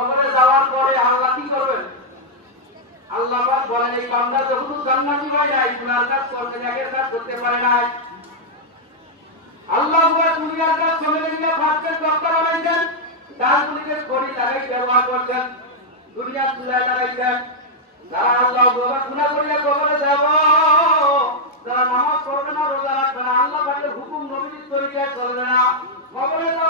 কবরে যাওয়ার পরে আল্লাহ কি করবেন? আল্লাহ পাক বলেন, এই বান্দা যখন জান্নাতি হয় নাই, গুনার কাজ করতে আগের কাজ করতে পারে নাই। আল্লাহ পুরো দুনিয়ার কাজ চলে গিয়ে ফাঁসকে ডক্টর বানাইছেন ডালগুলিকে খড়ি লাগাই ব্যবহার করছেন দুনিয়ার চুলায় লাগাইছেন যারা আল্লাহ গুণা করিয়া কবরে যাব, যারা নামাজ পড়বে না, রোজা রাখবে না, আল্লাহ পাকের হুকুম নবীর তরিকায় চলবে না। কবরে যাওয়ার